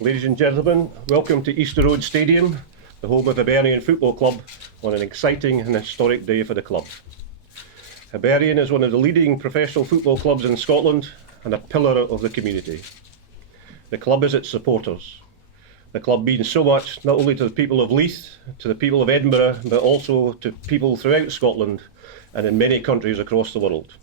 Ladies and gentlemen, welcome to Easter Road Stadium, the home of the Hibernian Football Club, on an exciting and historic day for the club. Hibernian is one of the leading professional football clubs in Scotland and a pillar of the community. The club is its supporters. The club means so much not only to the people of Leith, to the people of Edinburgh, but also to people throughout Scotland and in many countries across the world.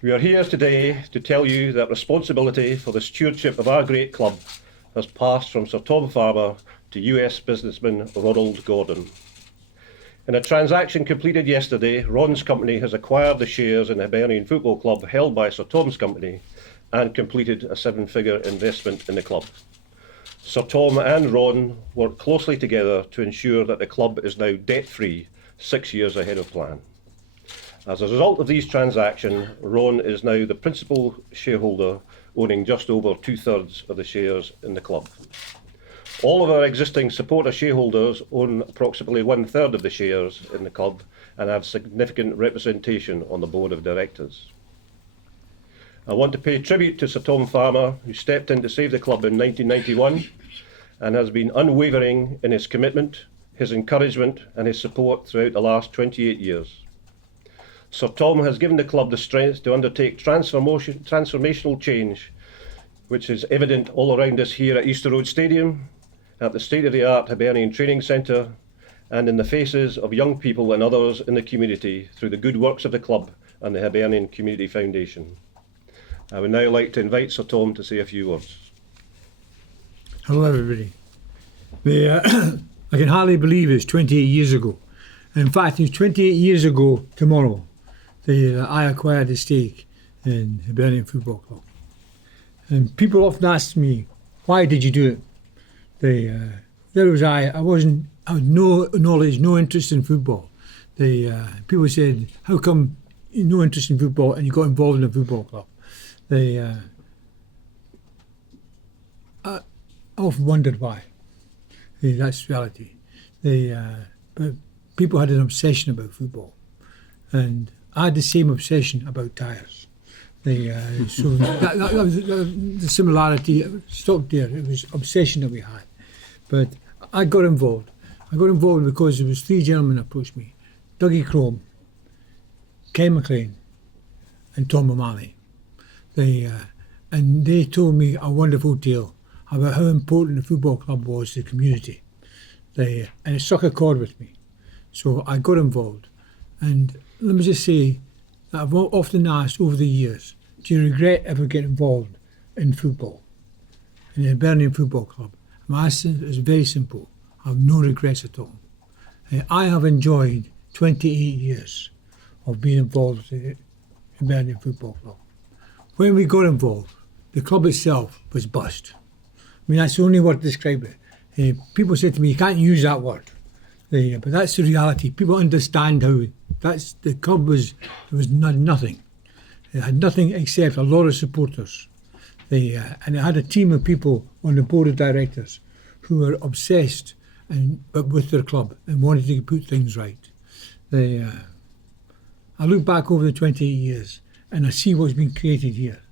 We are here today to tell you that responsibility for the stewardship of our great club has passed from Sir Tom Farmer to US businessman Ronald Gordon. In a transaction completed yesterday, Ron's company has acquired the shares in the Hibernian Football Club held by Sir Tom's company and completed a seven-figure investment in the club. Sir Tom and Ron work closely together to ensure that the club is now debt-free 6 years ahead of plan. As a result of these transactions, Ron is now the principal shareholder, owning just over 2/3 of the shares in the club. All of our existing supporter shareholders own approximately 1/3 of the shares in the club and have significant representation on the board of directors. I want to pay tribute to Sir Tom Farmer, who stepped in to save the club in 1991 and has been unwavering in his commitment, his encouragement and his support throughout the last 28 years. Sir Tom has given the club the strength to undertake transformational change, which is evident all around us here at Easter Road Stadium, at the state-of-the-art Hibernian Training Centre, and in the faces of young people and others in the community through the good works of the club and the Hibernian Community Foundation. I would now like to invite Sir Tom to say a few words. Hello everybody. I can hardly believe it's 28 years ago. In fact, it's 28 years ago tomorrow I acquired a stake in Hibernian Football Club. And people often ask me, why did you do it? I had no knowledge, no interest in football. People said, how come you no interest in football and you got involved in a football club? I often wondered why. That's reality. But people had an obsession about football, and I had the same obsession about tyres. So that was the similarity stopped there. It was obsession that we had. But I got involved. I got involved because there was three gentlemen approached me: Dougie Crome, Ken McLean, and Tom O'Malley. And they told me a wonderful tale about how important the football club was to the community. And it struck a chord with me. So I got involved. And let me just say that I've often asked over the years, do you regret ever getting involved in football, in the Hibernian Football Club? My answer is very simple. I have no regrets at all. I have enjoyed 28 years of being involved with the Hibernian Football Club. When we got involved, the club itself was bust. I mean, that's the only word to describe it. People said to me, you can't use that word. But that's the reality. People understand how the club was nothing. It had nothing except a lot of supporters. And it had a team of people on the board of directors who were obsessed with their club and wanted to put things right. I look back over the 28 years and I see what's been created here.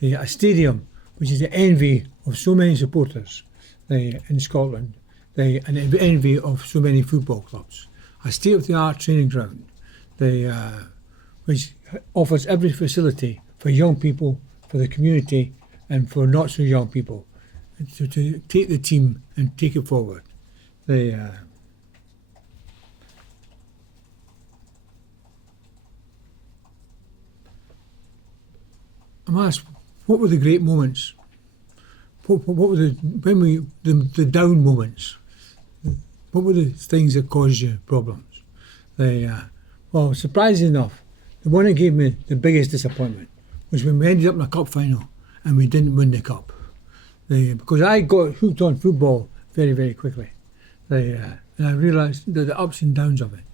A stadium which is the envy of so many supporters in Scotland, and the envy of so many football clubs. A state-of-the-art training ground which offers every facility for young people, for the community, and for not so young people to take the team and take it forward. I'm asked, what were the great moments? What were the down moments? What were the things that caused you problems? Well, surprisingly enough, the one that gave me the biggest disappointment was when we ended up in a cup final and we didn't win the cup. Because I got hooked on football very, very quickly. And I realised the ups and downs of it.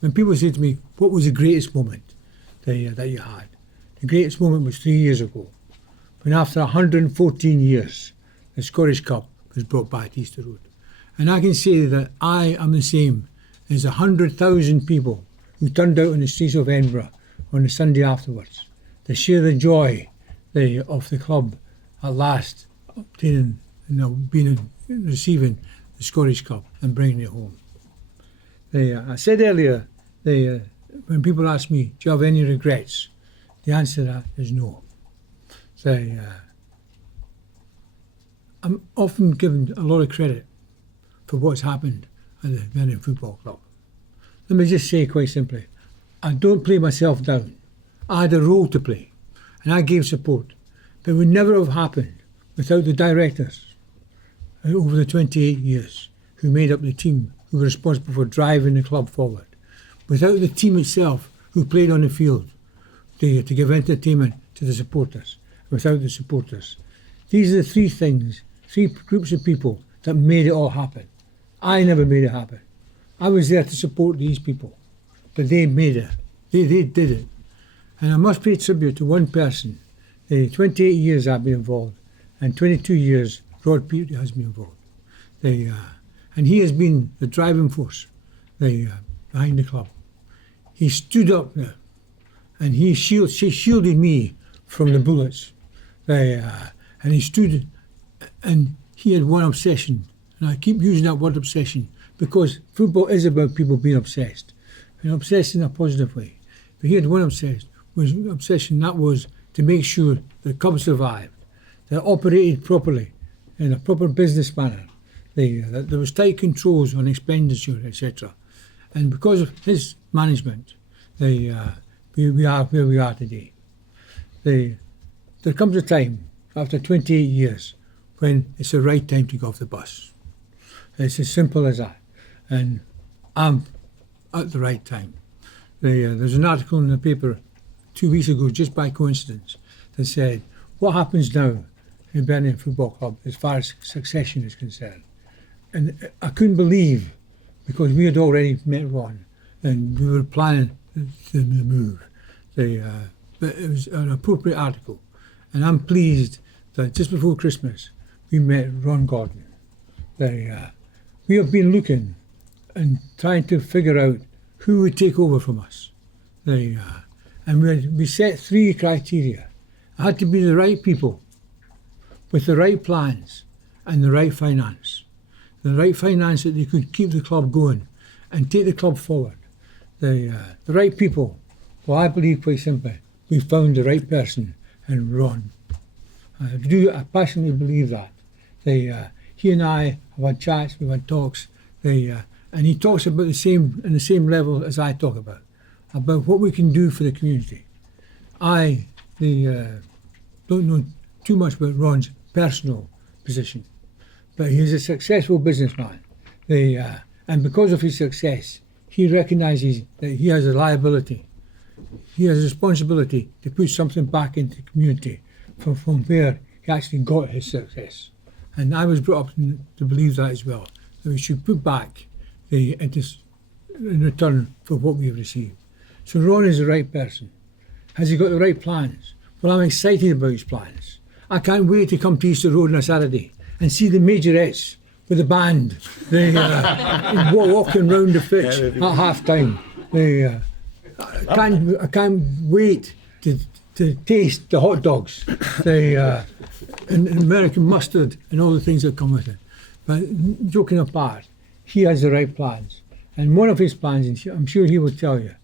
When people say to me, what was the greatest moment that you had? The greatest moment was 3 years ago, when after 114 years, the Scottish Cup was brought back to Easter Road. And I can say that I am the same as 100,000 people who turned out on the streets of Edinburgh on the Sunday afterwards to share the joy of the club at last obtaining, receiving the Scottish Cup and bringing it home. I said earlier, when people ask me, do you have any regrets? The answer to that is no. I'm often given a lot of credit for what's happened at the Hibernian Football Club. Let me just say quite simply, I don't play myself down. I had a role to play and I gave support, but it would never have happened without the directors over the 28 years who made up the team, who were responsible for driving the club forward. Without the team itself who played on the field to give entertainment to the supporters, without the supporters. These are the three groups of people that made it all happen. I never made it happen. I was there to support these people, but they made it. They did it. And I must pay tribute to one person. The 28 years I've been involved, and 22 years Rod Petrie has been involved. And he has been the driving force behind the club. He stood up there, and she shielded me from the bullets. And he stood, and he had one obsession, and I keep using that word obsession because football is about people being obsessed, and obsessed in a positive way. But he had one obsession, that was to make sure the club survived, that it operated properly, in a proper business manner, that there was tight controls on expenditure, etc. And because of his management, we are where we are today. There comes a time, after 28 years, when it's the right time to go off the bus. It's as simple as that. And I'm at the right time. There's an article in the paper 2 weeks ago, just by coincidence, that said, what happens now in Hibernian Football Club as far as succession is concerned? And I couldn't believe, because we had already met Ron, and we were planning the move. But it was an appropriate article. And I'm pleased that just before Christmas, we met Ron Gordon. We have been looking and trying to figure out who would take over from us. And we set 3 criteria. It had to be the right people, with the right plans and the right finance. The right finance that they could keep the club going and take the club forward. The right people, well, I believe quite simply, we found the right person in Ron. I passionately believe that. He and I have had chats, we've had talks, and he talks about the same level as I talk about what we can do for the community. I don't know too much about Ron's personal position, but he's a successful businessman. And because of his success, he recognises that he has a liability. He has a responsibility to put something back into the community from where he actually got his success. And I was brought up to believe that as well, that we should put back in return for what we've received. So Ron is the right person. Has he got the right plans? Well, I'm excited about his plans. I can't wait to come to Easter Road on a Saturday and see the majorettes with the band walking round the pitch at half time. I can't wait to taste the hot dogs, and American mustard and all the things that come with it. But joking apart, he has the right plans. And one of his plans, and I'm sure he will tell you,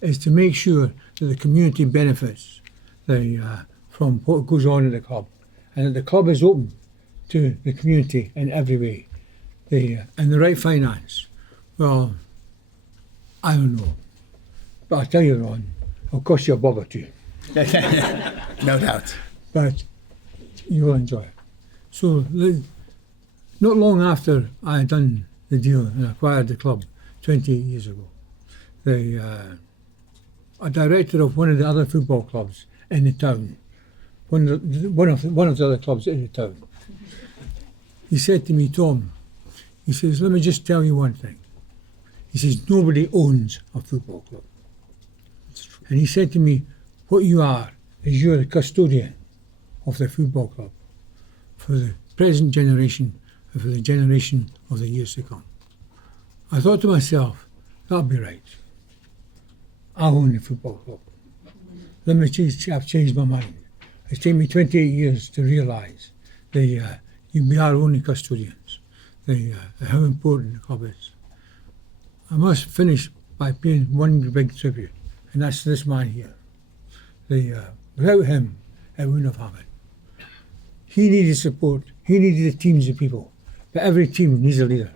is to make sure that the community benefits from what goes on at the club. And that the club is open to the community in every way. And the right finance. Well, I don't know. But I'll tell you, Ron, it'll cost you a bob or two. No doubt. But you will enjoy it. So, not long after I had done the deal and acquired the club 28 years ago, a director of one of the other football clubs in the town, one of the other clubs in the town, he said to me, Tom, he says, let me just tell you one thing. He says, nobody owns a football club. And he said to me, what you are is you're the custodian of the football club for the present generation and for the generation of the years to come. I thought to myself, that'll be right. I own the football club. I've changed my mind. It's taken me 28 years to realise we are only custodians, how important the club is. I must finish by paying one big tribute, and that's this man here. Without him, it wouldn't have happened. He needed support, he needed the teams of people, but every team needs a leader.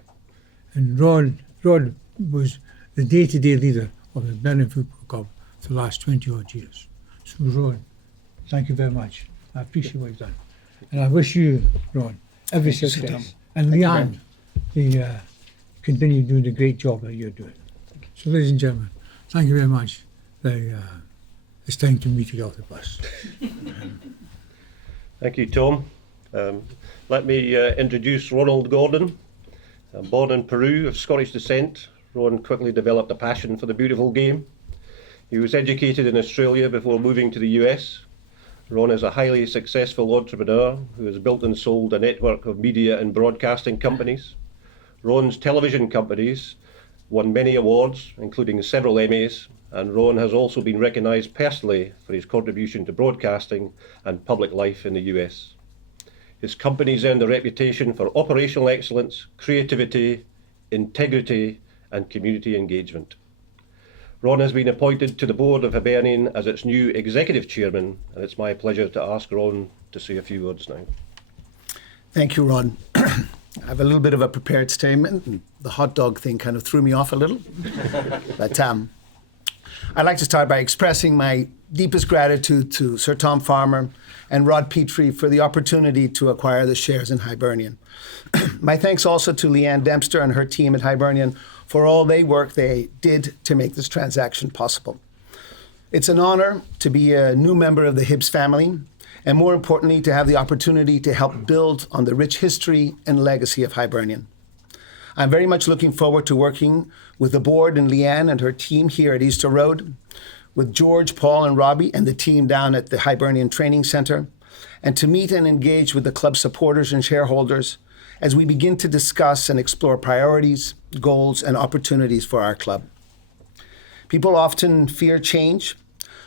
And Rod was the day-to-day leader of the Hibernian Football Club for the last 20 odd years. So Rod, thank you very much. I appreciate what you've done. And I wish you, Ron, every success. And Leanne, continue doing the great job that you're doing. So ladies and gentlemen, thank you very much. It's time to meet you off the bus. Thank you, Tom. Let me introduce Ronald Gordon. Born in Peru of Scottish descent, Ron quickly developed a passion for the beautiful game. He was educated in Australia before moving to the US. Ron is a highly successful entrepreneur who has built and sold a network of media and broadcasting companies. Ron's television companies won many awards, including several Emmys, and Ron has also been recognised personally for his contribution to broadcasting and public life in the US. His companies earned a reputation for operational excellence, creativity, integrity, and community engagement. Ron has been appointed to the board of Hibernian as its new executive chairman, and it's my pleasure to ask Ron to say a few words now. Thank you, Ron. I have a little bit of a prepared statement, and the hot dog thing kind of threw me off a little. But I'd like to start by expressing my deepest gratitude to Sir Tom Farmer and Rod Petrie for the opportunity to acquire the shares in Hibernian. My thanks also to Leanne Dempster and her team at Hibernian for all the work they did to make this transaction possible. It's an honor to be a new member of the Hibs family, and more importantly, to have the opportunity to help build on the rich history and legacy of Hibernian. I'm very much looking forward to working with the board and Leanne and her team here at Easter Road, with George, Paul, and Robbie and the team down at the Hibernian Training Centre, and to meet and engage with the club supporters and shareholders as we begin to discuss and explore priorities, goals, and opportunities for our club. People often fear change,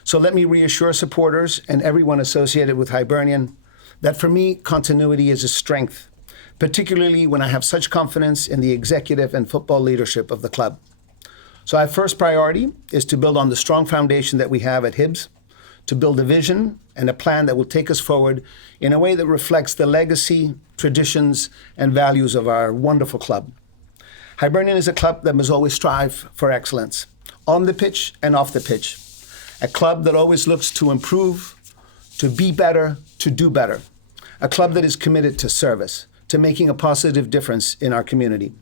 so let me reassure supporters and everyone associated with Hibernian that for me, continuity is a strength, particularly when I have such confidence in the executive and football leadership of the club. So our first priority is to build on the strong foundation that we have at Hibs, to build a vision and a plan that will take us forward in a way that reflects the legacy, traditions, and values of our wonderful club. Hibernian is a club that must always strive for excellence, on the pitch and off the pitch. A club that always looks to improve, to be better, to do better. A club that is committed to service, to making a positive difference in our community.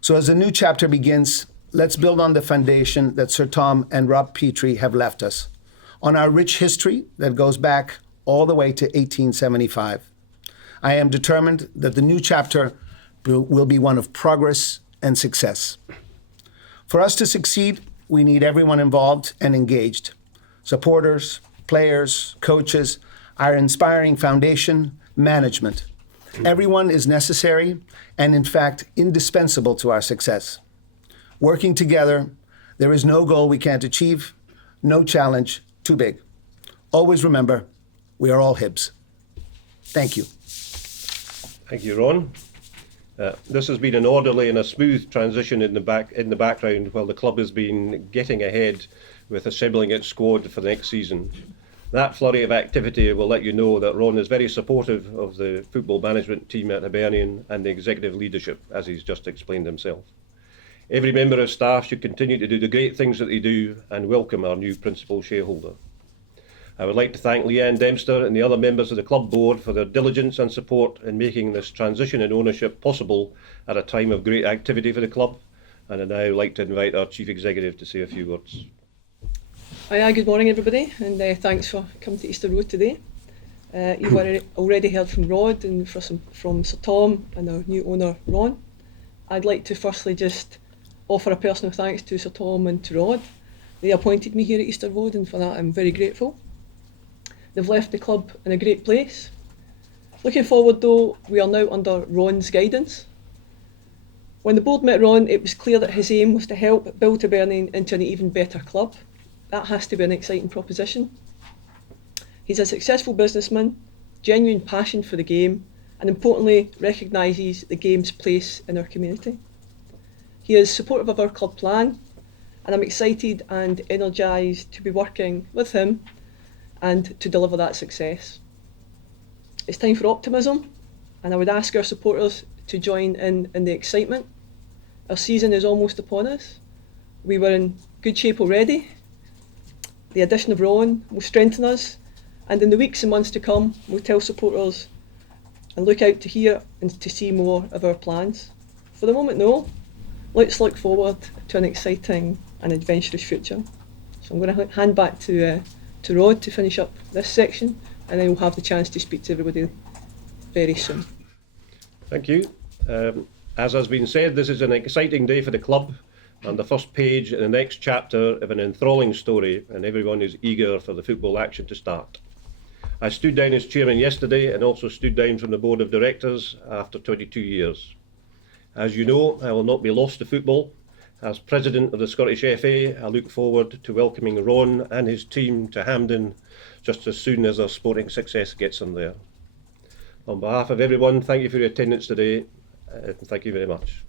So as the new chapter begins, let's build on the foundation that Sir Tom and Rob Petrie have left us, on our rich history that goes back all the way to 1875. I am determined that the new chapter will be one of progress and success. For us to succeed, we need everyone involved and engaged. Supporters, players, coaches, our inspiring foundation, management. Everyone is necessary and, in fact, indispensable to our success. Working together, there is no goal we can't achieve, no challenge too big. Always remember, we are all Hibs. Thank you. Thank you, Ron. This has been an orderly and a smooth transition in the background while the club has been getting ahead with assembling its squad for the next season. That flurry of activity will let you know that Ron is very supportive of the football management team at Hibernian and the executive leadership, as he's just explained himself. Every member of staff should continue to do the great things that they do and welcome our new principal shareholder. I would like to thank Leanne Dempster and the other members of the club board for their diligence and support in making this transition in ownership possible at a time of great activity for the club. And I'd now like to invite our Chief Executive to say a few words. Hi, good morning everybody, and thanks for coming to Easter Road today. You've already heard from Rod and from Sir Tom and our new owner Ron. I'd like to firstly just offer a personal thanks to Sir Tom and to Rod. They appointed me here at Easter Road, and for that I'm very grateful. They've left the club in a great place. Looking forward though, we are now under Ron's guidance. When the board met Ron, it was clear that his aim was to help build Hibernian into an even better club. That has to be an exciting proposition. He's a successful businessman, genuine passion for the game, and importantly recognises the game's place in our community. He is supportive of our club plan, and I'm excited and energised to be working with him and to deliver that success. It's time for optimism, and I would ask our supporters to join in the excitement. Our season is almost upon us. We were in good shape already. The addition of Ron will strengthen us, and in the weeks and months to come, we'll tell supporters and look out to hear and to see more of our plans. For the moment, though, let's look forward to an exciting and adventurous future. So I'm going to hand back to Rod to finish up this section, and then we'll have the chance to speak to everybody very soon. Thank you. As has been said, this is an exciting day for the club and the first page in the next chapter of an enthralling story, and everyone is eager for the football action to start. I stood down as chairman yesterday and also stood down from the board of directors after 22 years. As you know, I will not be lost to football. As president of the Scottish FA, I look forward to welcoming Ron and his team to Hampden just as soon as our sporting success gets them there. On behalf of everyone, thank you for your attendance today, and thank you very much.